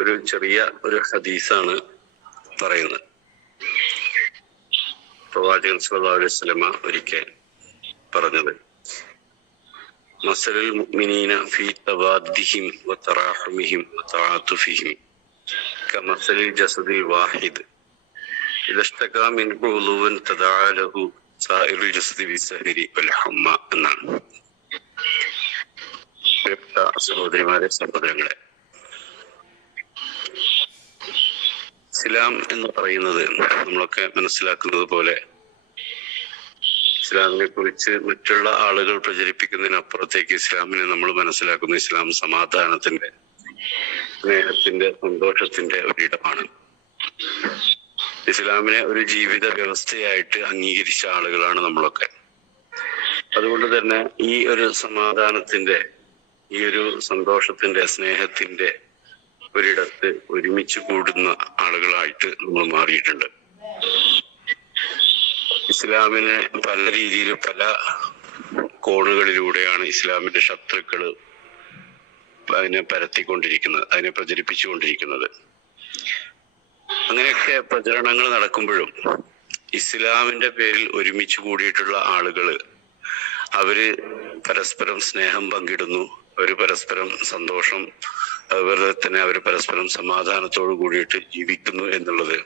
ഒരു ചെറിയ ഒരു ഹദീസാണ് പറയുന്നത്. പ്രവാചകൻ സല്ലല്ലാഹു അലൈഹി വസല്ലമ ഒരിക്കൽ പറഞ്ഞത്, മസലുൽ മുഅ്മിനീന ഫീ തവാദ്ദിഹിം വതറാഹുമിഹിം വതആതുഫിഹിം കമസലിൽ ജസദിൽ വാഹിദ് ഇദാ ഇശ്തകാ മിൻഹു ഉളുവൻ തദഅ ലഹു സായിറുൽ ജസദി ബിസ്സഹരി വൽ ഹമ്മ എന്നാണ്. സഹോദരിമാരെ, സഹോദരങ്ങളെ, ഇസ്ലാം എന്ന് പറയുന്നത് നമ്മളൊക്കെ മനസ്സിലാക്കുന്നത് പോലെ ഇസ്ലാമിനെ കുറിച്ച് മറ്റുള്ള ആളുകൾ പ്രചരിപ്പിക്കുന്നതിനപ്പുറത്തേക്ക് ഇസ്ലാമിനെ നമ്മൾ മനസ്സിലാക്കുന്നു ഇസ്ലാം സമാധാനത്തിന്റെ, സ്നേഹത്തിന്റെ, സന്തോഷത്തിന്റെ ഒരിടമാണ്. ഇസ്ലാമിനെ ഒരു ജീവിത വ്യവസ്ഥയായിട്ട് അംഗീകരിച്ച ആളുകളാണ് നമ്മളൊക്കെ. അതുകൊണ്ട് തന്നെ ഈ ഒരു സമാധാനത്തിന്റെ, ഈ ഒരു സന്തോഷത്തിന്റെ, സ്നേഹത്തിന്റെ ഒരിടത്ത് ഒരുമിച്ച് കൂടുന്ന ആളുകളായിട്ട് നമ്മൾ മാറിയിട്ടുണ്ട്. ഇസ്ലാമിനെ പല രീതിയിൽ, പല കോണുകളിലൂടെയാണ് ഇസ്ലാമിന്റെ ശത്രുക്കള് അതിനെ പരത്തിക്കൊണ്ടിരിക്കുന്നത്, അതിനെ പ്രചരിപ്പിച്ചുകൊണ്ടിരിക്കുന്നത്. അങ്ങനെയൊക്കെ പ്രചരണങ്ങൾ നടക്കുമ്പോഴും ഇസ്ലാമിന്റെ പേരിൽ ഒരുമിച്ച് കൂടിയിട്ടുള്ള ആളുകള് അവര് പരസ്പരം സ്നേഹം പങ്കിടുന്നു, അവര് പരസ്പരം സന്തോഷം, അതുപോലെ തന്നെ അവര് പരസ്പരം സമാധാനത്തോടു കൂടിയിട്ട് ജീവിക്കുന്നു എന്നുള്ളത്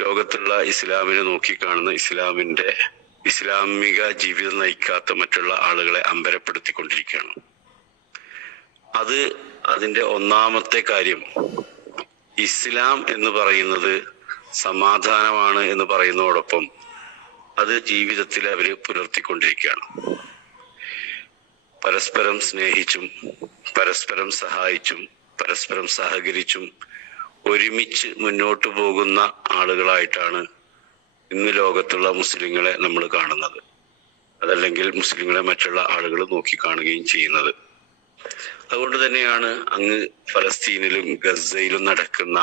ലോകത്തുള്ള ഇസ്ലാമിനെ നോക്കിക്കാണുന്ന ഇസ്ലാമിക ജീവിതം നയിക്കാത്ത മറ്റുള്ള ആളുകളെ അമ്പരപ്പെടുത്തിക്കൊണ്ടിരിക്കുകയാണ്. അതിന്റെ ഒന്നാമത്തെ കാര്യം, ഇസ്ലാം എന്ന് പറയുന്നത് സമാധാനമാണ് എന്ന് പറയുന്നതോടൊപ്പം അത് ജീവിതത്തിൽ അവര് പുലർത്തിക്കൊണ്ടിരിക്കുകയാണ്. പരസ്പരം സ്നേഹിച്ചും പരസ്പരം സഹായിച്ചും പരസ്പരം സഹകരിച്ചും ഒരുമിച്ച് മുന്നോട്ട് പോകുന്ന ആളുകളായിട്ടാണ് ഇന്ന് ലോകത്തുള്ള മുസ്ലിങ്ങളെ നമ്മൾ കാണുന്നത്. അതല്ലെങ്കിൽ മുസ്ലിങ്ങളെ മറ്റുള്ള ആളുകൾ നോക്കിക്കാണുകയും ചെയ്യുന്നത്. അതുകൊണ്ട് തന്നെയാണ് അങ്ങ് ഫലസ്തീനിലും ഗസയിലും നടക്കുന്ന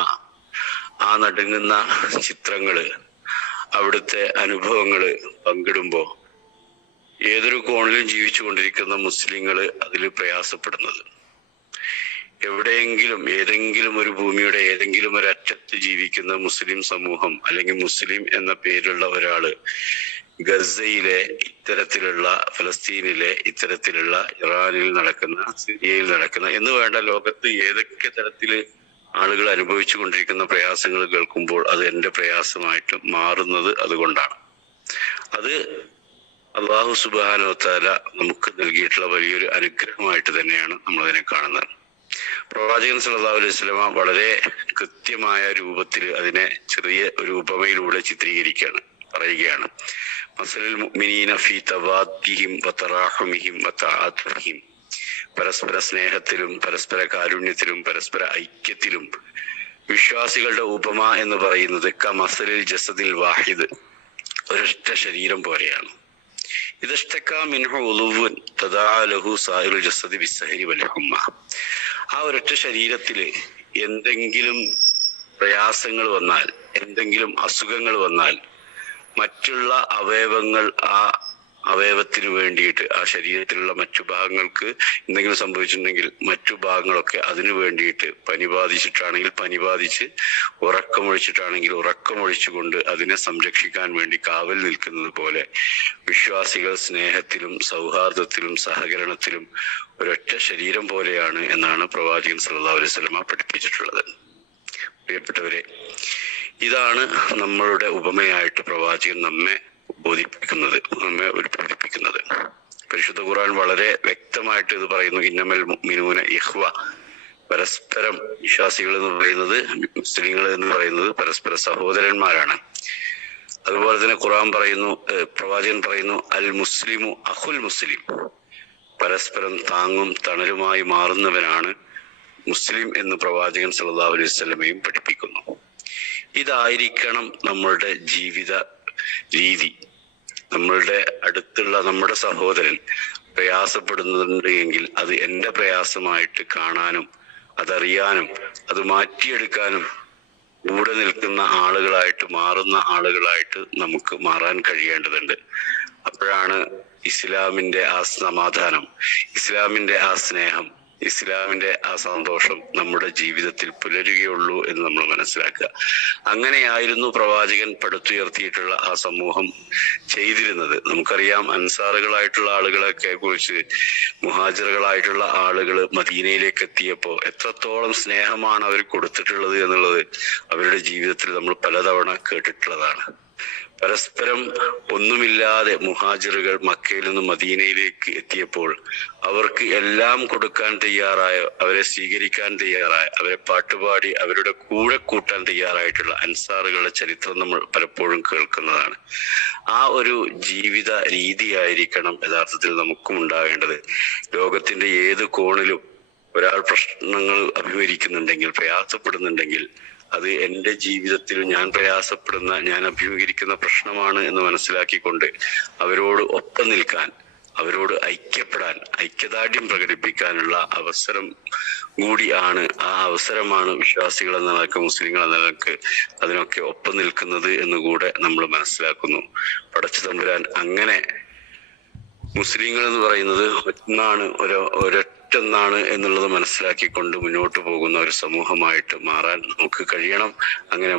ആ നടുങ്ങുന്ന ചിത്രങ്ങള്, അവിടുത്തെ അനുഭവങ്ങള് പങ്കിടുമ്പോൾ ഏതൊരു കോണിലും ജീവിച്ചു കൊണ്ടിരിക്കുന്ന മുസ്ലിങ്ങള് അതിൽ പ്രയാസപ്പെടുന്നത്. എവിടെയെങ്കിലും ഏതെങ്കിലും ഒരു ഭൂമിയുടെ ഏതെങ്കിലും ഒരു അറ്റത്ത് ജീവിക്കുന്ന മുസ്ലിം സമൂഹം അല്ലെങ്കിൽ മുസ്ലിം എന്ന പേരുള്ള ഒരാള് ഗസയിലെ ഇത്തരത്തിലുള്ള, ഫലസ്തീനിലെ ഇത്തരത്തിലുള്ള, ഇറാനിൽ നടക്കുന്ന, സിറിയയിൽ നടക്കുന്ന എന്ന് വേണ്ട ലോകത്ത് ഏതൊക്കെ തരത്തില് ആളുകൾ അനുഭവിച്ചു കൊണ്ടിരിക്കുന്ന പ്രയാസങ്ങൾ കേൾക്കുമ്പോൾ അത് എന്റെ പ്രയാസമായിട്ട് മാറുന്നത് അതുകൊണ്ടാണ്. അത് അല്ലാഹു സുബ്ഹാനഹു വ തആല നമുക്ക് നൽകിയിട്ടുള്ള വലിയൊരു അനുഗ്രഹമായിട്ട് തന്നെയാണ് നമ്മൾ അതിനെ കാണുന്നത്. പ്രവാചകൻ സല്ലല്ലാഹു അലൈഹി വസല്ലമ വളരെ കൃത്യമായ രൂപത്തിൽ അതിനെ ചെറിയ ഒരു ഉപമയിലൂടെ പറയുകയാണ്. മസലുൽ മുഅ്മിനീന ഫീ തവാദ്ദിഹിം വതറാഹുമിഹിം വതആതുഫിഹിം, പരസ്പര സ്നേഹത്തിലും പരസ്പര കാരുണ്യത്തിലും പരസ്പര ഐക്യത്തിലും വിശ്വാസികളുടെ ഉപമ എന്ന് പറയുന്നത് കമസലിൽ ജസദിൽ വാഹിദ്, ഒരൊറ്റ ശരീരം പോലെയാണ്. ഇദാ ഇശ്തകാ മിൻഹു ഉളുവൻ തദഅ ലഹു സായിറുൽ ജസദി ബിസ്സഹരി വൽ ഹമ്മ. ആ ഒരൊറ്റ ശരീരത്തില് എന്തെങ്കിലും പ്രയാസങ്ങൾ വന്നാൽ, എന്തെങ്കിലും അസുഖങ്ങൾ വന്നാൽ, മറ്റുള്ള അവയവങ്ങൾ ആ അവയവത്തിന് വേണ്ടിയിട്ട്, ആ ശരീരത്തിലുള്ള മറ്റു ഭാഗങ്ങൾക്ക് എന്തെങ്കിലും സംഭവിച്ചിട്ടുണ്ടെങ്കിൽ മറ്റു ഭാഗങ്ങളൊക്കെ അതിനു വേണ്ടിയിട്ട്, പനി ബാധിച്ചിട്ടാണെങ്കിൽ പനി ബാധിച്ച്, ഉറക്കമൊഴിച്ചിട്ടാണെങ്കിൽ ഉറക്കമൊഴിച്ചുകൊണ്ട് അതിനെ സംരക്ഷിക്കാൻ വേണ്ടി കാവൽ നിൽക്കുന്നത് പോലെ വിശ്വാസികൾ സ്നേഹത്തിലും സൗഹാർദ്ദത്തിലും സഹകരണത്തിലും ഒരൊറ്റ ശരീരം പോലെയാണ് എന്നാണ് പ്രവാചകൻ സല്ലല്ലാഹു അലൈഹി വസല്ലമ പഠിപ്പിച്ചിട്ടുള്ളത്. പ്രിയപ്പെട്ടവരെ, ഇതാണ് നമ്മളുടെ ഉപമയായിട്ട് പ്രവാചകൻ നമ്മെ ബോധിപ്പിക്കുന്നത്. പരിശുദ്ധ ഖുർആൻ വളരെ വ്യക്തമായിട്ട് ഇത് പറയുന്നു. ഇന്നമൽ മുഅ്മിനൂന ഇഖ്വ, പരസ്പരം വിശ്വാസികൾ എന്ന് പറയുന്നത്, മുസ്ലിങ്ങൾ എന്ന് പറയുന്നത് പരസ്പര സഹോദരന്മാരാണ്. അതുപോലെ തന്നെ ഖുർആൻ പറയുന്നു, പ്രവാചകൻ പറയുന്നു, അൽ മുസ്ലിമു അഖുൽ മുസ്ലിം, പരസ്പരം താങ്ങും തണലുമായി മാറുന്നവനാണ് മുസ്ലിം എന്ന് പ്രവാചകൻ സല്ലല്ലാഹു അലൈഹി വസല്ലമയും പഠിപ്പിക്കുന്നു. ഇതായിരിക്കണം നമ്മളുടെ ജീവിത രീതി. നമ്മളുടെ അടുത്തുള്ള നമ്മുടെ സഹോദരൻ പ്രയാസപ്പെടുന്നുണ്ട് എങ്കിൽ അത് എന്റെ പ്രയാസമായിട്ട് കാണാനും അതറിയാനും അത് മാറ്റിയെടുക്കാനും കൂടെ നിൽക്കുന്ന ആളുകളായിട്ട്, മാറുന്ന ആളുകളായിട്ട് നമുക്ക് മാറാൻ കഴിയേണ്ടതുണ്ട്. അപ്പോഴാണ് ഇസ്ലാമിന്റെ ആ സമാധാനം, ഇസ്ലാമിന്റെ ആ സ്നേഹം, ഇസ്ലാമിന്റെ ആ സന്തോഷം നമ്മുടെ ജീവിതത്തിൽ പുലരുകയുള്ളൂ എന്ന് നമ്മൾ മനസ്സിലാക്കുക. അങ്ങനെയായിരുന്നു പ്രവാചകൻ പടുത്തുയർത്തിയിട്ടുള്ള ആ സമൂഹം ചെയ്തിരുന്നത്. നമുക്കറിയാം, അൻസാറുകളായിട്ടുള്ള ആളുകളൊക്കെ കുറിച്ച് മുഹാജിറുകളായിട്ടുള്ള ആളുകൾ മദീനയിലേക്ക് എത്തിയപ്പോൾ എത്രത്തോളം സ്നേഹമാണ് അവർ കൊടുത്തിട്ടുള്ളത് എന്നുള്ളത് അവരുടെ ജീവിതത്തിൽ നമ്മൾ പലതവണ കേട്ടിട്ടുള്ളതാണ്. പരസ്പരം ഒന്നുമില്ലാതെ മുഹാജിറുകൾ മക്കയിൽ നിന്ന് മദീനയിലേക്ക് എത്തിയപ്പോൾ അവർക്ക് എല്ലാം കൊടുക്കാൻ തയ്യാറായ, അവരെ സ്വീകരിക്കാൻ തയ്യാറായ, അവരെ പാട്ടുപാടി അവരുടെ കൂടെ കൂട്ടാൻ തയ്യാറായിട്ടുള്ള അൻസാറുകളുടെ ചരിത്രം നമ്മൾ പലപ്പോഴും കേൾക്കുന്നതാണ്. ആ ഒരു ജീവിത രീതിയായിരിക്കണം യഥാർത്ഥത്തിൽ നമുക്കും ഉണ്ടാകേണ്ടത്. ലോകത്തിന്റെ ഏത് കോണിലും ഒരാൾ പ്രശ്നങ്ങൾ അഭിമുഖീകരിക്കുന്നുണ്ടെങ്കിൽ, പ്രയാസപ്പെടുന്നുണ്ടെങ്കിൽ, അത് എൻ്റെ ജീവിതത്തിൽ ഞാൻ പ്രയാസപ്പെടുന്ന, ഞാൻ അഭിമുഖീകരിക്കുന്ന പ്രശ്നമാണ് എന്ന് മനസ്സിലാക്കിക്കൊണ്ട് അവരോട് ഒപ്പം നിൽക്കാൻ, അവരോട് ഐക്യപ്പെടാൻ, ഐക്യദാർഢ്യം പ്രകടിപ്പിക്കാനുള്ള അവസരം കൂടിയാണ്. ആ അവസരമാണ് വിശ്വാസികൾ എന്ന നിലക്ക്, മുസ്ലിങ്ങൾ എന്ന നിലക്ക് അതിനൊക്കെ ഒപ്പം നിൽക്കുന്നത് എന്നുകൂടെ നമ്മൾ മനസ്സിലാക്കുന്നു. പടച്ച തമ്പുരാൻ അങ്ങനെ മുസ്ലിങ്ങൾ എന്ന് പറയുന്നത് ഒന്നാണ്, ഒരൊറ്റൊന്നാണ് എന്നുള്ളത് മനസ്സിലാക്കിക്കൊണ്ട് മുന്നോട്ട് പോകുന്ന ഒരു സമൂഹമായിട്ട് മാറാൻ നമുക്ക് കഴിയണം. അങ്ങനെ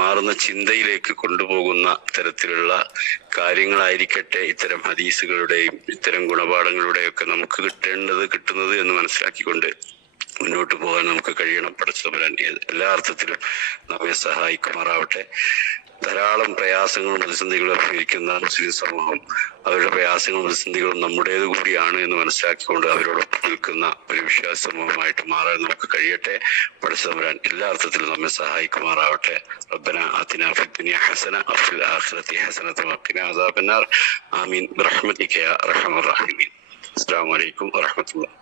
മാറുന്ന ചിന്തയിലേക്ക് കൊണ്ടുപോകുന്ന തരത്തിലുള്ള കാര്യങ്ങളായിരിക്കട്ടെ ഇത്തരം ഹദീസുകളുടെയും ഇത്തരം ഗുണപാഠങ്ങളുടെയും ഒക്കെ നമുക്ക് കിട്ടുന്നത് എന്ന് മനസ്സിലാക്കിക്കൊണ്ട് മുന്നോട്ട് പോകാൻ നമുക്ക് കഴിയണം. പടച്ചതമ്പുരാൻ എല്ലാ അർത്ഥത്തിലും നമ്മെ സഹായിക്കുമാറാവട്ടെ. ധാരാളം പ്രയാസങ്ങളും പ്രതിസന്ധികളും അഭിമുഖീകരിക്കുന്ന മുസ്ലിം സമൂഹം അവരുടെ പ്രയാസങ്ങളും പ്രതിസന്ധികളും നമ്മുടേത് കൂടിയാണ് എന്ന് മനസ്സിലാക്കിക്കൊണ്ട് അവരോടൊപ്പം നിൽക്കുന്ന ഒരു വിശ്വാസ സമൂഹമായിട്ട് മാറാൻ നമുക്ക് കഴിയട്ടെ. പടച്ചതമ്പുരാൻ എല്ലാ അർത്ഥത്തിലും നമ്മെ സഹായിക്കുമാറാവട്ടെ. റബ്ബന ആതിനാ ഫിദ്ദുനിയ ഹസന വഫിൽ ആഖിറതി ഹസനത വഖിനാ അസാബന്നാർ. ആമീൻ ബിറഹ്മതിക യാ അർഹമർ റഹീമീൻ. അസ്സലാമു അലൈക്കും വറഹ്മത്തുള്ളാഹി.